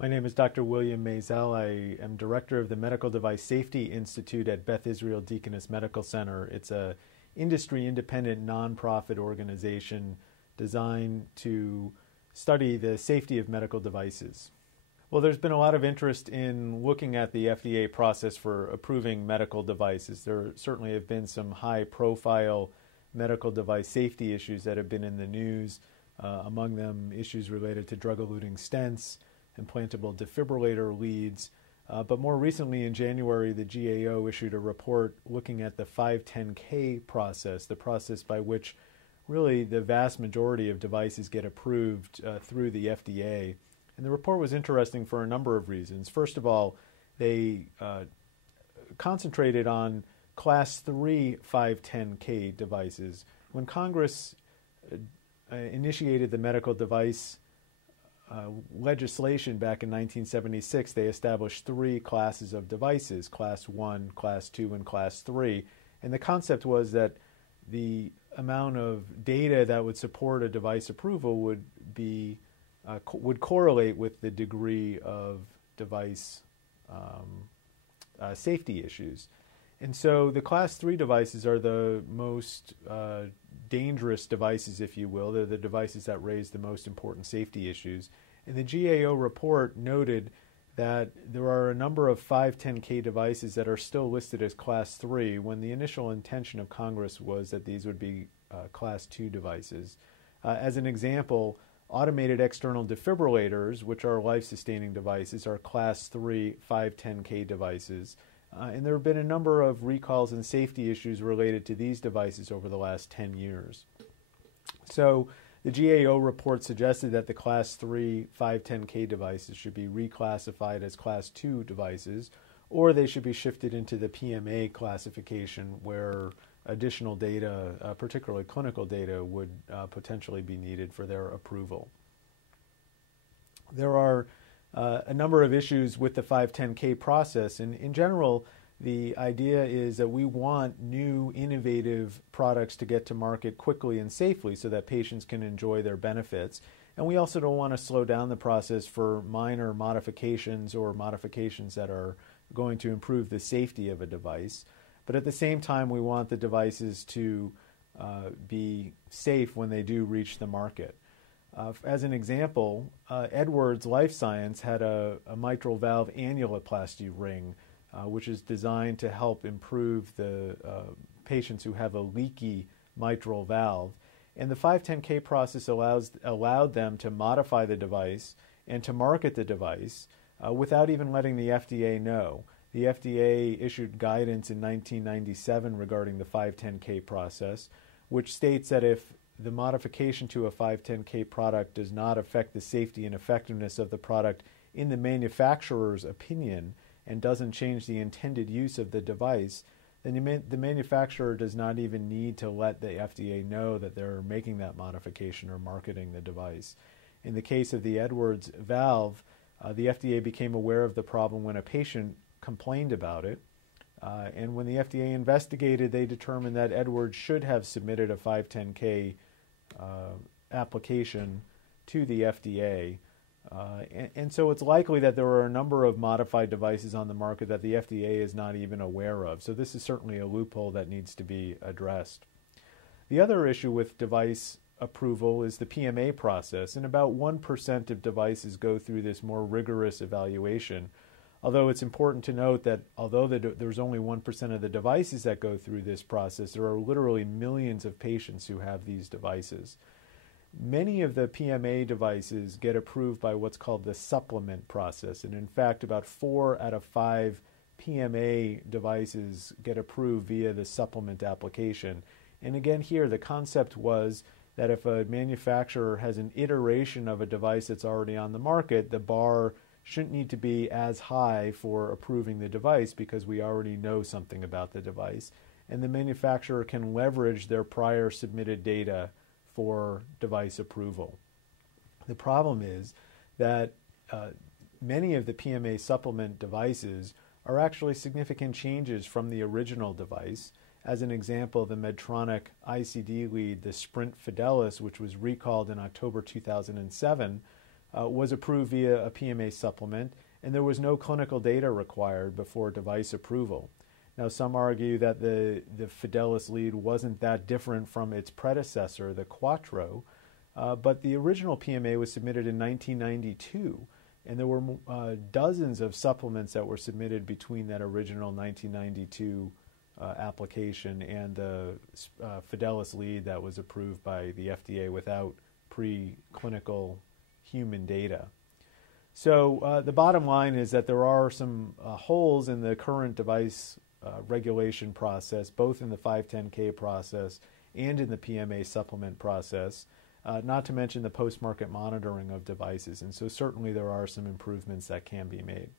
My name is Dr. William Maisel. I am director of the Medical Device Safety Institute at Beth Israel Deaconess Medical Center. It's a industry-independent nonprofit organization designed to study the safety of medical devices. Well, there's been a lot of interest in looking at the FDA process for approving medical devices. There certainly have been some high-profile medical device safety issues that have been in the news, among them issues related to drug-eluting stents, implantable defibrillator leads. But more recently in January, the GAO issued a report looking at the 510K process, the process by which really the vast majority of devices get approved through the FDA. And the report was interesting for a number of reasons. First of all, they concentrated on Class 3 510K devices. When Congress initiated the medical device legislation back in 1976, they established three classes of devices, Class 1, Class 2, and Class 3. And the concept was that the amount of data that would support a device approval would correlate with the degree of device safety issues. And so the Class 3 devices are the most dangerous devices, if you will. They're the devices that raise the most important safety issues. And the GAO report noted that there are a number of 510K devices that are still listed as Class 3 when the initial intention of Congress was that these would be Class 2 devices. As an example, automated external defibrillators, which are life-sustaining devices, are Class 3 510K devices. And there have been a number of recalls and safety issues related to these devices over the last 10 years. So the GAO report suggested that the Class 3 510K devices should be reclassified as Class 2 devices, or they should be shifted into the PMA classification where additional data, particularly clinical data, would potentially be needed for their approval. There are a number of issues with the 510K process, and in general, the idea is that we want new, innovative products to get to market quickly and safely so that patients can enjoy their benefits. And we also don't want to slow down the process for minor modifications or modifications that are going to improve the safety of a device. But at the same time, we want the devices to be safe when they do reach the market. As an example, Edwards Lifescience had a mitral valve annuloplasty ring, which is designed to help improve the patients who have a leaky mitral valve. And the 510K process allowed them to modify the device and to market the device without even letting the FDA know. The FDA issued guidance in 1997 regarding the 510K process, which states that if the modification to a 510K product does not affect the safety and effectiveness of the product in the manufacturer's opinion and doesn't change the intended use of the device, then the manufacturer does not even need to let the FDA know that they're making that modification or marketing the device. In the case of the Edwards valve, the FDA became aware of the problem when a patient complained about it. And when the FDA investigated, they determined that Edwards should have submitted a 510K application to the FDA. And so it's likely that there are a number of modified devices on the market that the FDA is not even aware of. So this is certainly a loophole that needs to be addressed. The other issue with device approval is the PMA process, and about 1% of devices go through this more rigorous evaluation. Although it's important to note that although there's only 1% of the devices that go through this process, there are literally millions of patients who have these devices. Many of the PMA devices get approved by what's called the supplement process, and in fact about 4 out of 5 PMA devices get approved via the supplement application. And again here, the concept was that if a manufacturer has an iteration of a device that's already on the market, the bar shouldn't need to be as high for approving the device because we already know something about the device. And the manufacturer can leverage their prior submitted data for device approval. The problem is that many of the PMA supplement devices are actually significant changes from the original device. As an example, the Medtronic ICD lead, the Sprint Fidelis, which was recalled in October 2007, was approved via a PMA supplement, and there was no clinical data required before device approval. Now, some argue that the Fidelis lead wasn't that different from its predecessor, the Quattro, but the original PMA was submitted in 1992, and there were dozens of supplements that were submitted between that original 1992 application and the Fidelis lead that was approved by the FDA without preclinical human data. So the bottom line is that there are some holes in the current device regulation process, both in the 510K process and in the PMA supplement process, not to mention the post-market monitoring of devices. And so certainly there are some improvements that can be made.